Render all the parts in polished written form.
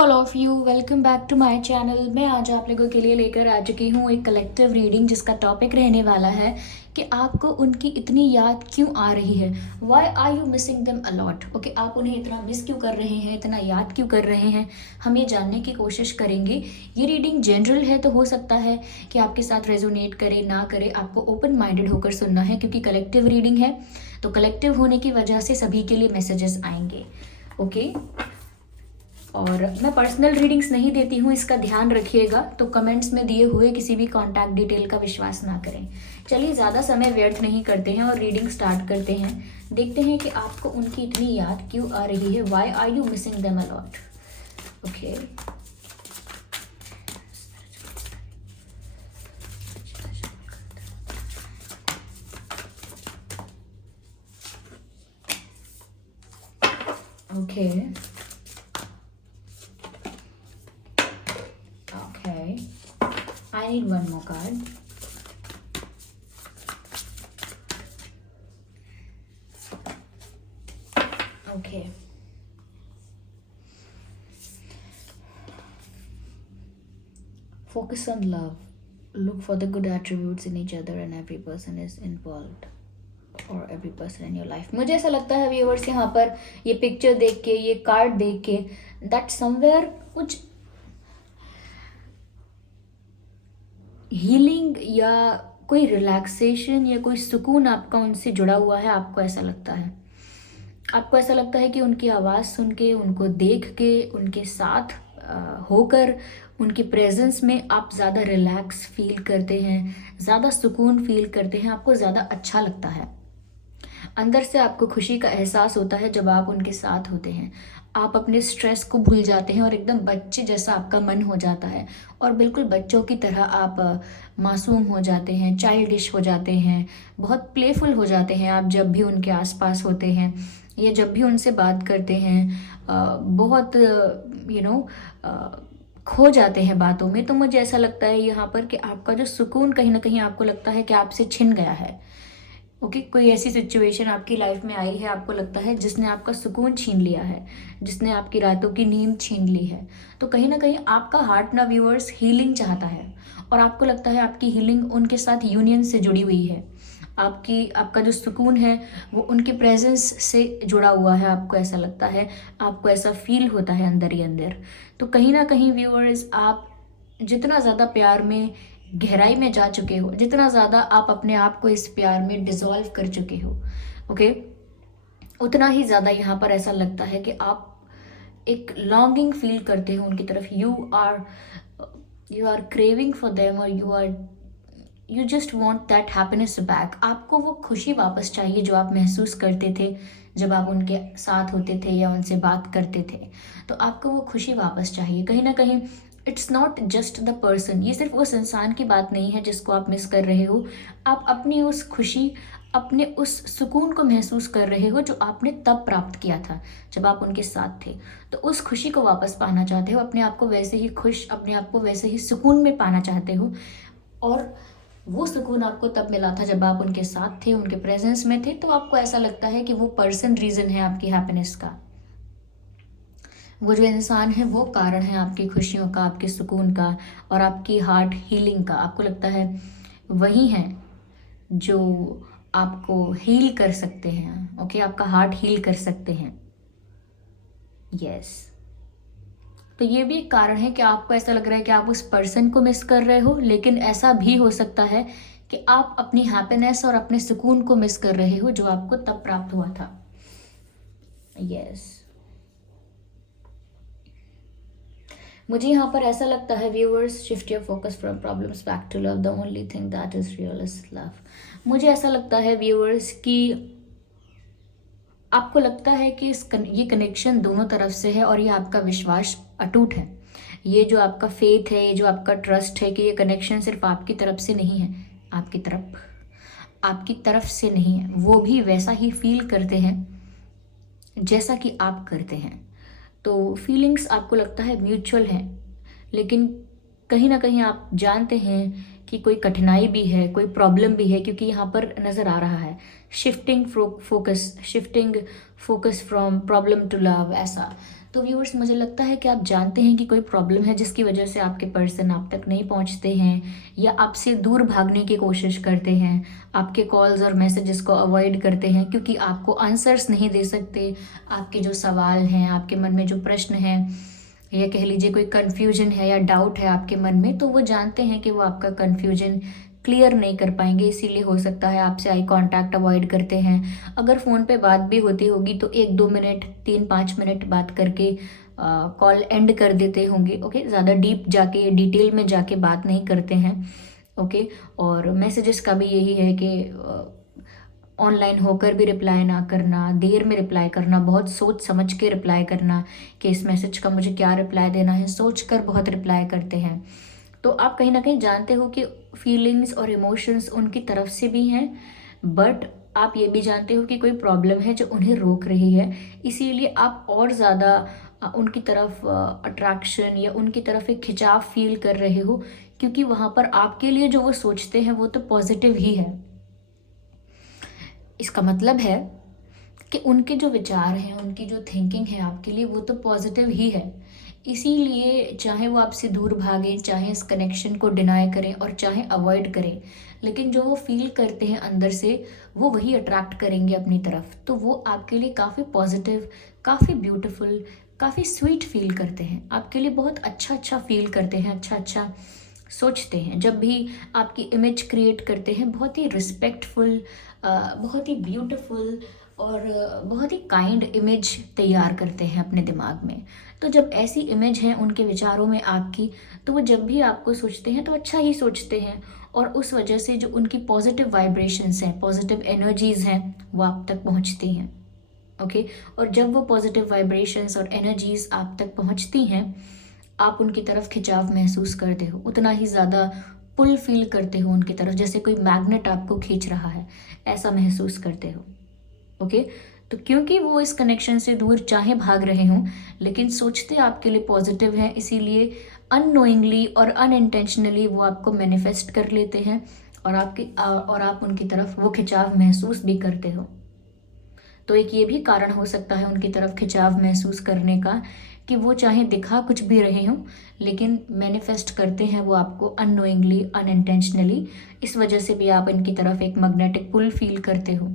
All of you, welcome back to my channel. मैं आज आप लोगों के लिए लेकर आ चुकी हूँ एक कलेक्टिव रीडिंग जिसका टॉपिक रहने वाला है कि आपको उनकी इतनी याद क्यों आ रही है। Why are you missing them a lot. Okay, आप उन्हें इतना मिस क्यों कर रहे हैं, इतना याद क्यों कर रहे हैं, हम ये जानने की कोशिश करेंगे। ये रीडिंग जनरल है तो हो सकता है कि आपके साथ रेजोनेट करे ना करे, आपको ओपन माइंडेड होकर सुनना है क्योंकि कलेक्टिव रीडिंग है। तो कलेक्टिव होने की वजह से सभी के लिए मैसेजेस आएंगे। ओके, और मैं पर्सनल रीडिंग्स नहीं देती हूँ, इसका ध्यान रखिएगा। तो कमेंट्स में दिए हुए किसी भी कॉन्टैक्ट डिटेल का विश्वास ना करें। चलिए ज़्यादा समय व्यर्थ नहीं करते हैं और रीडिंग स्टार्ट करते हैं। देखते हैं कि आपको उनकी इतनी याद क्यों आ रही है। Why are you missing them a lot. Okay, okay, okay, I need one more card. Okay. Focus on love. Look for the good attributes in each other and every person is involved or every person in your life. मुझे ऐसा लगता है viewers यहाँ पर ये picture देख के, ये कार्ड देख के, that somewhere कुछ हीलिंग या कोई रिलैक्सेशन या कोई सुकून आपका उनसे जुड़ा हुआ है। आपको ऐसा लगता है, आपको ऐसा लगता है कि उनकी आवाज़ सुन के, उनको देख के, उनके साथ होकर, उनकी प्रेजेंस में आप ज़्यादा रिलैक्स फील करते हैं, ज़्यादा सुकून फील करते हैं, आपको ज़्यादा अच्छा लगता है। अंदर से आपको खुशी का एहसास होता है जब आप उनके साथ होते हैं। आप अपने स्ट्रेस को भूल जाते हैं और एकदम बच्चे जैसा आपका मन हो जाता है और बिल्कुल बच्चों की तरह आप मासूम हो जाते हैं, चाइल्डिश हो जाते हैं, बहुत प्लेफुल हो जाते हैं आप जब भी उनके आसपास होते हैं या जब भी उनसे बात करते हैं। बहुत खो जाते हैं बातों में। तो मुझे ऐसा लगता है यहाँ पर कि आपका जो सुकून कहीं ना कहीं आपको लगता है कि आपसे छिन गया है। ओके, कोई ऐसी सिचुएशन आपकी लाइफ में आई है, आपको लगता है जिसने आपका सुकून छीन लिया है, जिसने आपकी रातों की नींद छीन ली है। तो कहीं ना कहीं आपका हार्ट ना व्यूअर्स हीलिंग चाहता है और आपको लगता है आपकी हीलिंग उनके साथ यूनियन से जुड़ी हुई है। आपका जो सुकून है वो उनके प्रेजेंस से जुड़ा हुआ है। आपको ऐसा लगता है, आपको ऐसा फील होता है अंदर ही अंदर। तो कहीं ना कहीं व्यूअर्स, आप जितना ज़्यादा प्यार में गहराई में जा चुके हो, जितना ज़्यादा आप अपने आप को इस प्यार में डिसॉल्व कर चुके हो, ओके, उतना ही ज़्यादा यहाँ पर ऐसा लगता है कि आप एक लॉन्गिंग फील करते हो उनकी तरफ। You are craving for them और you just want that happiness बैक। आपको वो खुशी वापस चाहिए जो आप महसूस करते थे जब आप उनके साथ होते थे या उनसे बात करते थे। तो आपको वो खुशी वापस चाहिए। कहीं ना कहीं it's not just the person, ये सिर्फ उस इंसान की बात नहीं है जिसको आप मिस कर रहे हो। आप अपनी उस खुशी, अपने उस सुकून को महसूस कर रहे हो जो आपने तब प्राप्त किया था जब आप उनके साथ थे। तो उस खुशी को वापस पाना चाहते हो, अपने आप को वैसे ही खुश, अपने आप को वैसे ही सुकून में पाना चाहते हो। और वो सुकून आपको तब मिला था जब आप उनके साथ थे, उनके प्रेजेंस में थे। तो आपको ऐसा लगता है कि वो पर्सन रीज़न है आपकी हैप्पीनेस का, वो जो इंसान है वो कारण है आपकी खुशियों का, आपके सुकून का और आपकी हार्ट हीलिंग का। आपको लगता है वही है जो आपको हील कर सकते हैं। ओके, आपका हार्ट हील कर सकते हैं। यस, तो ये भी एक कारण है कि आपको ऐसा लग रहा है कि आप उस पर्सन को मिस कर रहे हो। लेकिन ऐसा भी हो सकता है कि आप अपनी हैप्पीनेस और अपने सुकून को मिस कर रहे हो जो आपको तब प्राप्त हुआ था। यस, मुझे यहाँ पर ऐसा लगता है viewers, shift your focus from problems back to love, the only thing that is real is love. मुझे ऐसा लगता है व्यूअर्स कि आपको लगता है कि ये कनेक्शन दोनों तरफ से है और ये आपका विश्वास अटूट है। ये जो आपका फेथ है, ये जो आपका ट्रस्ट है कि ये कनेक्शन सिर्फ आपकी तरफ से नहीं है, आपकी तरफ से नहीं है। वो भी वैसा ही फील करते हैं जैसा कि आप करते हैं। तो फीलिंग्स आपको लगता है म्यूचुअल हैं, लेकिन कहीं ना कहीं आप जानते हैं कि कोई कठिनाई भी है, कोई प्रॉब्लम भी है, क्योंकि यहाँ पर नज़र आ रहा है shifting focus from problem to love, ऐसा। तो व्यूअर्स, मुझे लगता है कि आप जानते हैं कि कोई प्रॉब्लम है जिसकी वजह से आपके पर्सन आप तक नहीं पहुंचते हैं या आपसे दूर भागने की कोशिश करते हैं, आपके कॉल्स और मैसेजेस को अवॉइड करते हैं क्योंकि आपको आंसर्स नहीं दे सकते। आपके जो सवाल हैं, आपके मन में जो प्रश्न हैं, या कह लीजिए कोई कन्फ्यूजन है या डाउट है आपके मन में, तो वो जानते हैं कि वो आपका कन्फ्यूजन क्लियर नहीं कर पाएंगे, इसीलिए हो सकता है आपसे आई कांटेक्ट अवॉइड करते हैं। अगर फ़ोन पे बात भी होती होगी तो 1-2 मिनट, 3-5 मिनट बात करके कॉल एंड कर देते होंगे। ओके, ज़्यादा डीप जाके डिटेल में जाके बात नहीं करते हैं। ओके, और मैसेजेस का भी यही है कि ऑनलाइन होकर भी रिप्लाई ना करना, देर में रिप्लाई करना, बहुत सोच समझ के रिप्लाई करना कि इस मैसेज का मुझे क्या रिप्लाई देना है, सोच कर बहुत रिप्लाई करते हैं। तो आप कहीं ना कहीं जानते हो कि फीलिंग्स और इमोशंस उनकी तरफ से भी हैं, बट आप ये भी जानते हो कि कोई प्रॉब्लम है जो उन्हें रोक रही है, इसीलिए आप और ज़्यादा उनकी तरफ अट्रैक्शन या उनकी तरफ एक खिंचाव फील कर रहे हो, क्योंकि वहाँ पर आपके लिए जो वो सोचते हैं वो तो पॉजिटिव ही है। इसका मतलब है कि उनके जो विचार हैं, उनकी जो थिंकिंग है आपके लिए, वो तो पॉजिटिव ही है। इसीलिए चाहे वो आपसे दूर भागें, चाहे इस कनेक्शन को डिनाई करें और चाहे अवॉइड करें, लेकिन जो वो फील करते हैं अंदर से, वो वही अट्रैक्ट करेंगे अपनी तरफ। तो वो आपके लिए काफ़ी पॉजिटिव, काफ़ी ब्यूटीफुल, काफ़ी स्वीट फील करते हैं, आपके लिए बहुत अच्छा अच्छा फील करते हैं, अच्छा अच्छा सोचते हैं। जब भी आपकी इमेज क्रिएट करते हैं, बहुत ही रिस्पेक्टफुल, बहुत ही ब्यूटीफुल और बहुत ही काइंड इमेज तैयार करते हैं अपने दिमाग में। तो जब ऐसी इमेज है उनके विचारों में आपकी, तो वो जब भी आपको सोचते हैं तो अच्छा ही सोचते हैं, और उस वजह से जो उनकी पॉजिटिव वाइब्रेशंस हैं, पॉजिटिव एनर्जीज हैं, वो आप तक पहुंचती हैं। ओके, और जब वो पॉजिटिव वाइब्रेशंस और एनर्जीज आप तक पहुंचती हैं, आप उनकी तरफ खिंचाव महसूस करते हो, उतना ही ज़्यादा पुल फील करते हो उनकी तरफ, जैसे कोई मैग्नेट आपको खींच रहा है, ऐसा महसूस करते हो। ओके, तो क्योंकि वो इस कनेक्शन से दूर चाहे भाग रहे हों, लेकिन सोचते आपके लिए पॉजिटिव हैं, इसीलिए अननोइंगली और अनइंटेंशनली वो आपको मैनिफेस्ट कर लेते हैं, और आप उनकी तरफ वो खिंचाव महसूस भी करते हो। तो एक ये भी कारण हो सकता है उनकी तरफ खिंचाव महसूस करने का, कि वो चाहे दिखा कुछ भी रहे हों, लेकिन मैनिफेस्ट करते हैं वो आपको अननोइंगली, अनइंटेंशनली। इस वजह से भी आप इनकी तरफ एक मैग्नेटिक पुल फील करते हो।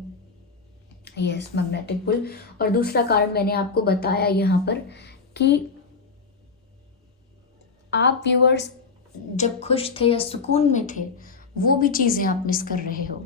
Yes, magnetic pull. और दूसरा कारण मैंने आपको बताया यहाँ पर कि आप व्यूअर्स जब खुश थे या सुकून में थे, वो भी चीज़ें आप मिस कर रहे हो।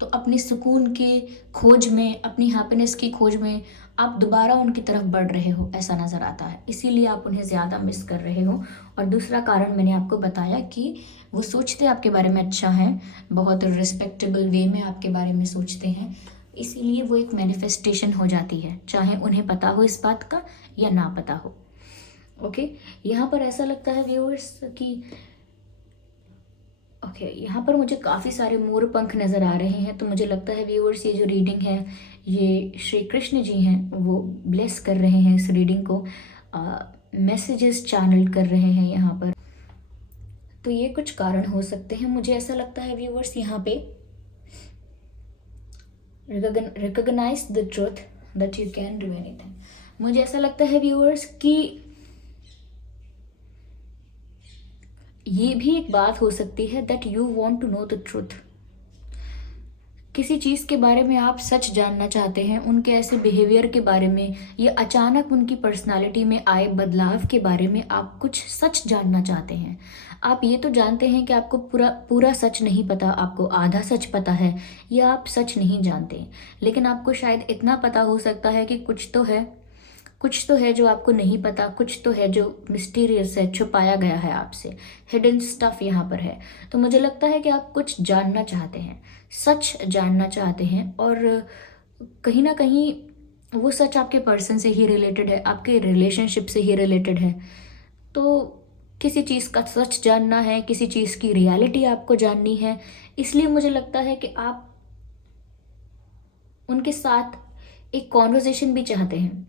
तो अपने सुकून की खोज में, अपनी हैप्पीनेस की खोज में आप दोबारा उनकी तरफ बढ़ रहे हो, ऐसा नज़र आता है, इसीलिए आप उन्हें ज़्यादा मिस कर रहे हो। और दूसरा कारण मैंने आपको बताया कि वो सोचते आपके बारे में अच्छा है, बहुत रिस्पेक्टेबल वे में आपके बारे में सोचते हैं, इसीलिए वो एक मैनिफेस्टेशन हो जाती है, चाहे उन्हें पता हो इस बात का या ना पता हो। ओके, यहाँ पर ऐसा लगता है व्यूअर्स कि ओके, यहाँ पर मुझे काफ़ी सारे मोर पंख नज़र आ रहे हैं, तो मुझे लगता है व्यूअर्स ये जो रीडिंग है, ये श्री कृष्ण जी हैं, वो ब्लेस कर रहे हैं इस रीडिंग को, मैसेजेस चैनल कर रहे हैं यहाँ पर। तो ये कुछ कारण हो सकते हैं। मुझे ऐसा लगता है व्यूअर्स यहाँ पे recognise the truth that you can do anything. मुझे ऐसा लगता है व्यूअर्स कि ये भी एक बात हो सकती है that you want to know the truth. किसी चीज़ के बारे में आप सच जानना चाहते हैं, उनके ऐसे बिहेवियर के बारे में या अचानक उनकी पर्सनालिटी में आए बदलाव के बारे में आप कुछ सच जानना चाहते हैं। आप ये तो जानते हैं कि आपको पूरा पूरा सच नहीं पता, आपको आधा सच पता है, या आप सच नहीं जानते, लेकिन आपको शायद इतना पता हो सकता है कि कुछ तो है जो आपको नहीं पता, कुछ तो है जो मिस्टीरियस है, छुपाया गया है आपसे, हिडन स्टफ यहाँ पर है। तो मुझे लगता है कि आप कुछ जानना चाहते हैं, सच जानना चाहते हैं, और कहीं ना कहीं वो सच आपके पर्सन से ही रिलेटेड है, आपके रिलेशनशिप से ही रिलेटेड है। तो किसी चीज़ का सच जानना है, किसी चीज़ की रियलिटी आपको जाननी है, इसलिए मुझे लगता है कि आप उनके साथ एक कॉन्वर्जेशन भी चाहते हैं।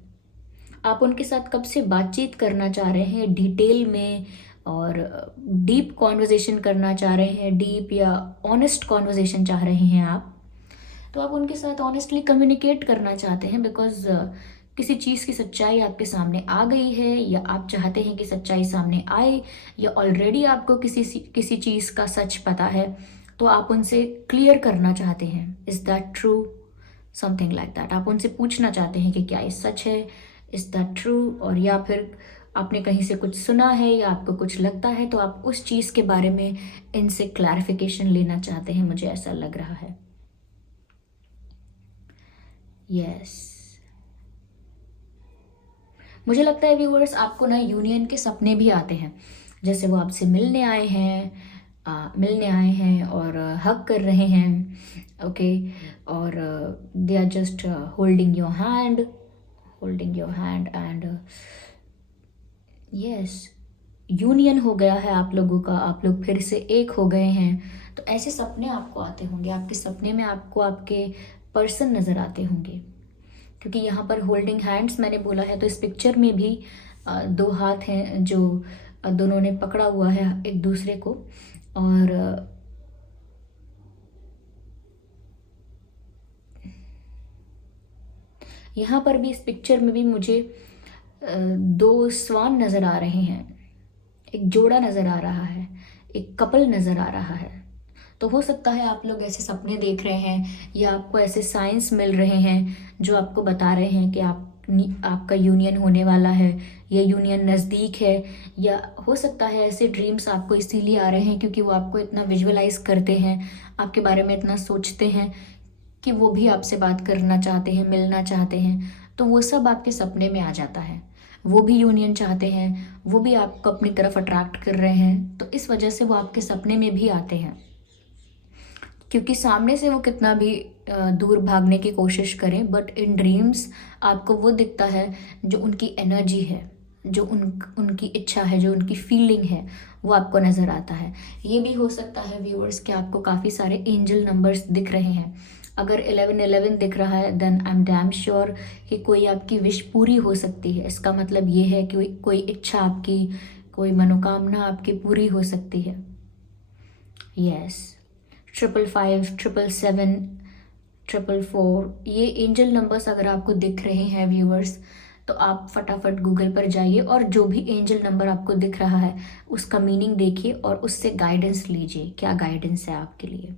आप उनके साथ कब से बातचीत करना चाह रहे हैं डिटेल में, और डीप कॉन्वर्जेशन करना चाह रहे हैं, डीप या ऑनेस्ट कॉन्वर्जेशन चाह रहे हैं आप। तो आप उनके साथ ऑनेस्टली कम्युनिकेट करना चाहते हैं, बिकॉज किसी चीज़ की सच्चाई आपके सामने आ गई है, या आप चाहते हैं कि सच्चाई सामने आए, या ऑलरेडी आपको किसी चीज़ का सच पता है तो आप उनसे क्लियर करना चाहते हैं। Is that true? Something like that. आप उनसे पूछना चाहते हैं कि क्या ये सच है, इज़ दैट ट्रू? और या फिर आपने कहीं से कुछ सुना है या आपको कुछ लगता है तो आप उस चीज़ के बारे में इनसे क्लैरिफिकेशन लेना चाहते हैं, मुझे ऐसा लग रहा है। यस, मुझे लगता है व्यूअर्स आपको ना यूनियन के सपने भी आते हैं, जैसे वो आपसे मिलने आए हैं और हग कर रहे हैं, ओके, और they are just holding your hand and yes, union हो गया है आप लोगों का, आप लोग फिर से एक हो गए हैं। तो ऐसे सपने आपको आते होंगे, आपके सपने में आपको आपके पर्सन नज़र आते होंगे, क्योंकि यहाँ पर होल्डिंग हैंड्स मैंने बोला है तो इस पिक्चर में भी दो हाथ हैं जो दोनों ने पकड़ा हुआ है एक दूसरे को। और यहाँ पर भी इस पिक्चर में भी मुझे दो स्वान नज़र आ रहे हैं, एक जोड़ा नज़र आ रहा है, एक कपल नज़र आ रहा है। तो हो सकता है आप लोग ऐसे सपने देख रहे हैं या आपको ऐसे साइंस मिल रहे हैं जो आपको बता रहे हैं कि आपका यूनियन होने वाला है, या यूनियन नज़दीक है। या हो सकता है ऐसे ड्रीम्स आपको इसीलिए आ रहे हैं क्योंकि वो आपको इतना विजुअलाइज करते हैं, आपके बारे में इतना सोचते हैं कि वो भी आपसे बात करना चाहते हैं, मिलना चाहते हैं। तो वो सब आपके सपने में आ जाता है, वो भी यूनियन चाहते हैं, वो भी आपको अपनी तरफ अट्रैक्ट कर रहे हैं, तो इस वजह से वो आपके सपने में भी आते हैं। क्योंकि सामने से वो कितना भी दूर भागने की कोशिश करें, बट इन ड्रीम्स आपको वो दिखता है जो उनकी एनर्जी है, जो उनकी इच्छा है, जो उनकी फीलिंग है, वो आपको नज़र आता है। ये भी हो सकता है व्यूअर्स कि आपको काफ़ी सारे एंजल नंबर्स दिख रहे हैं। अगर 1111 दिख रहा है then I am damn sure कि कोई आपकी विश पूरी हो सकती है। इसका मतलब ये है कि कोई इच्छा आपकी, कोई मनोकामना आपकी पूरी हो सकती है। यस, 555, 777, 444, ये एंजल नंबर्स अगर आपको दिख रहे हैं व्यूअर्स तो आप फटाफट गूगल पर जाइए और जो भी एंजल नंबर आपको दिख रहा है उसका मीनिंग देखिए और उससे गाइडेंस लीजिए, क्या गाइडेंस है आपके लिए।